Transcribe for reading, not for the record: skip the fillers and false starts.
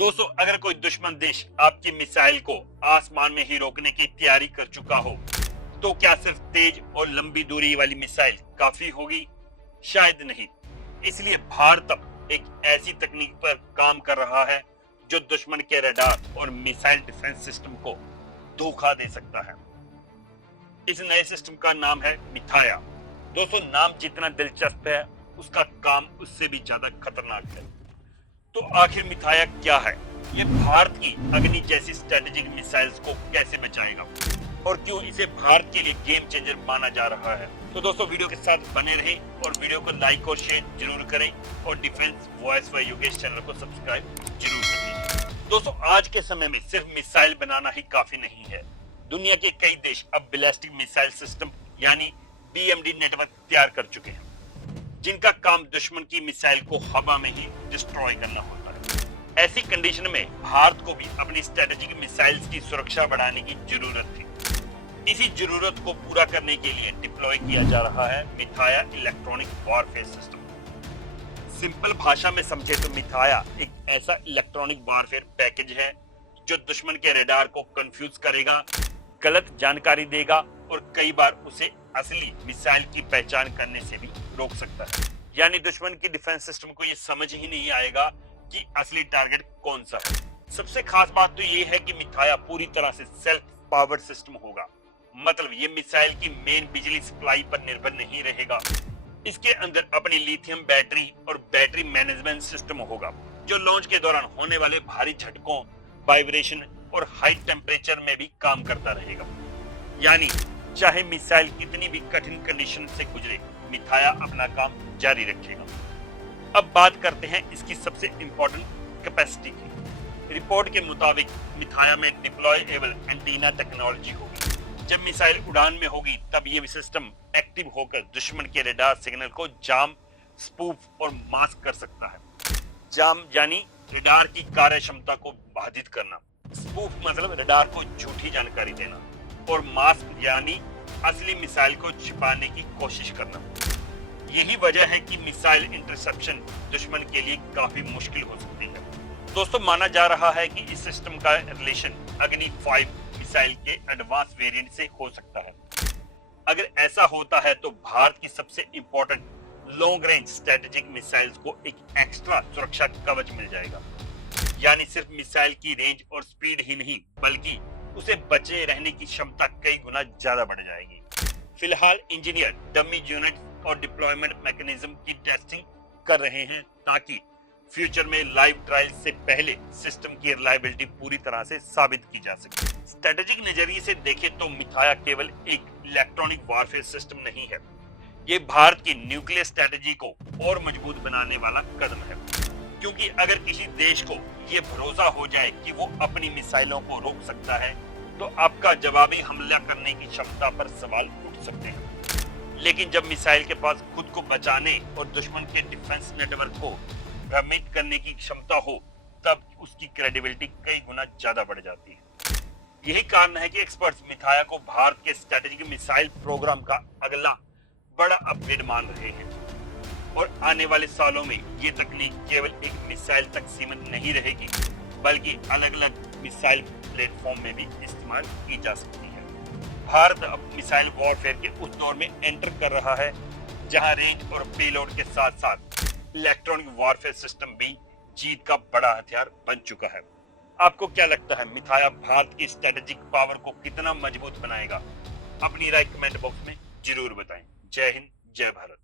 दोस्तों, अगर कोई दुश्मन देश आपकी मिसाइल को आसमान में ही रोकने की तैयारी कर चुका हो, तो क्या सिर्फ तेज और लंबी दूरी वाली मिसाइल काफी होगी? शायद नहीं। इसलिए भारत अब एक ऐसी तकनीक पर काम कर रहा है जो दुश्मन के रडार और मिसाइल डिफेंस सिस्टम को धोखा दे सकता है। इस नए सिस्टम का नाम है मिथाया। दोस्तों, नाम जितना दिलचस्प है, उसका काम उससे भी ज्यादा खतरनाक है। तो आखिर मिथाया क्या है? ये भारत की अग्नि जैसी स्ट्रेटेजिक मिसाइल्स को कैसे बचाएगा और क्यों इसे भारत के लिए गेम चेंजर माना जा रहा है? तो दोस्तों, वीडियो के साथ बने रहें और वीडियो को लाइक और शेयर जरूर करें और defence voice for Yogesh channel को सब्सक्राइब जरूर करें। दोस्तों, आज के समय में सिर्फ मिसाइल बनाना ही काफी नहीं है। दुनिया के कई देश अब बैलिस्टिक मिसाइल सिस्टम यानी बीएमडी नेटवर्क तैयार कर चुके हैं, जिनका काम दुश्मन की मिसाइल को हवा में ही डिस्ट्रॉय करना होता है। ऐसी कंडीशन में भारत को भी अपनी स्ट्रेटेजिक मिसाइल्स की सुरक्षा बढ़ाने की जरूरत थी। इसी जरूरत को पूरा करने के लिए डिप्लॉय किया जा रहा है मिथाया इलेक्ट्रॉनिक वॉरफेयर सिस्टम। सिंपल भाषा में समझे तो मिथाया एक ऐसा इलेक्ट्रॉनिक वॉरफेयर पैकेज है जो दुश्मन के रडार को कंफ्यूज करेगा, गलत जानकारी देगा और कई बार उसे असली मिसाइल की पहचान करने से भी रोक सकता है। यानी दुश्मन की डिफेंस सिस्टम को यह समझ ही नहीं आएगा कि असली टारगेट कौन सा है। सबसे खास बात तो यह है कि मिथाया पूरी तरह से सेल्फ पावर्ड सिस्टम होगा। मतलब ये मिसाइल की मेन बिजली सप्लाई पर निर्भर नहीं रहेगा। इसके अंदर अपनी लिथियम बैटरी और बैटरी मैनेजमेंट सिस्टम होगा, जो लॉन्च के दौरान होने वाले भारी झटकों, वाइब्रेशन और हाई टेम्परेचर में भी काम करता रहेगा। यानी चाहे मिसाइल कितनी भी कठिन कंडीशन से गुजरे, मिथाया अपना काम जारी रखेगा। अब बात करते हैं इसकी सबसे इंपॉर्टेंट कैपेसिटी की। रिपोर्ट के मुताबिक मिथाया में डिप्लॉयबल एंटीना टेक्नोलॉजी होगी। जब मिसाइल उड़ान में होगी तब यह सिस्टम एक्टिव होकर दुश्मन के रडार सिग्नल को जाम, स्पूफ और मास्क कर सकता है। जाम यानी रडार की कार्य क्षमता को बाधित करना, स्पूफ मतलब रडार को झूठी जानकारी देना, और मास्क यानी असली मिसाइल को छिपाने की कोशिश करना। यही वजह है कि मिसाइल इंटरसेप्शन दुश्मन के लिए काफी मुश्किल हो सकती है। दोस्तों, माना जा रहा है कि इस सिस्टम का रिलेशन अग्नि 5 मिसाइल के एडवांस वेरिएंट से हो सकता है। अगर ऐसा होता है तो भारत की सबसे important long range strategic missiles को एक एक्स्ट्रा सुरक्षा कवच मिल जाएगा। यानी सिर्फ मिसाइल की रेंज और स्पीड ही नहीं, बल्कि उसे बचे रहने की क्षमता कई गुना ज्यादा बढ़ जाएगी। फिलहाल इंजीनियर डमी यूनिट और डिप्लॉयमेंट मैकेनिज्म की टेस्टिंग कर रहे हैं, ताकि फ्यूचर में लाइव ट्रायल से पहले सिस्टम की रिलायबिलिटी पूरी तरह से साबित की जा सके। स्ट्रेटेजिक नजरिए से देखें तो मिथाया केवल एक इलेक्ट्रॉनिक वॉरफेयर सिस्टम नहीं है, ये भारत की न्यूक्लियर स्ट्रेटेजी को और मजबूत बनाने वाला कदम है। क्योंकि अगर किसी देश को ये भरोसा हो जाए कि वो अपनी मिसाइलों को रोक सकता है, तो आपका जवाबी हमला करने की क्षमता पर सवाल उठ सकते हैं। लेकिन जब मिसाइल के पास खुद को बचाने और दुश्मन के डिफेंस नेटवर्क को भ्रमित करने की क्षमता हो, तब उसकी क्रेडिबिलिटी कई गुना ज्यादा बढ़ जाती है। यही कारण है कि एक्सपर्ट्स मिथाया को भारत के स्ट्रेटेजिक मिसाइल प्रोग्राम का अगला बड़ा अपग्रेड मान रहे हैं। और आने वाले सालों में ये तकनीक केवल एक मिसाइल तक सीमित नहीं रहेगी, बल्कि अलग अलग मिसाइल प्लेटफॉर्म में भी इस्तेमाल की जा सकती है। भारत अब मिसाइल वॉरफेयर के उस दौर में एंटर कर रहा है जहां रेंज और पेलोड के साथ साथ इलेक्ट्रॉनिक वॉरफेयर सिस्टम भी जीत का बड़ा हथियार बन चुका है। आपको क्या लगता है, मिथाया भारत की स्ट्रेटेजिक पावर को कितना मजबूत बनाएगा? अपनी राय कमेंट बॉक्स में जरूर बताएं। जय हिंद, जय भारत।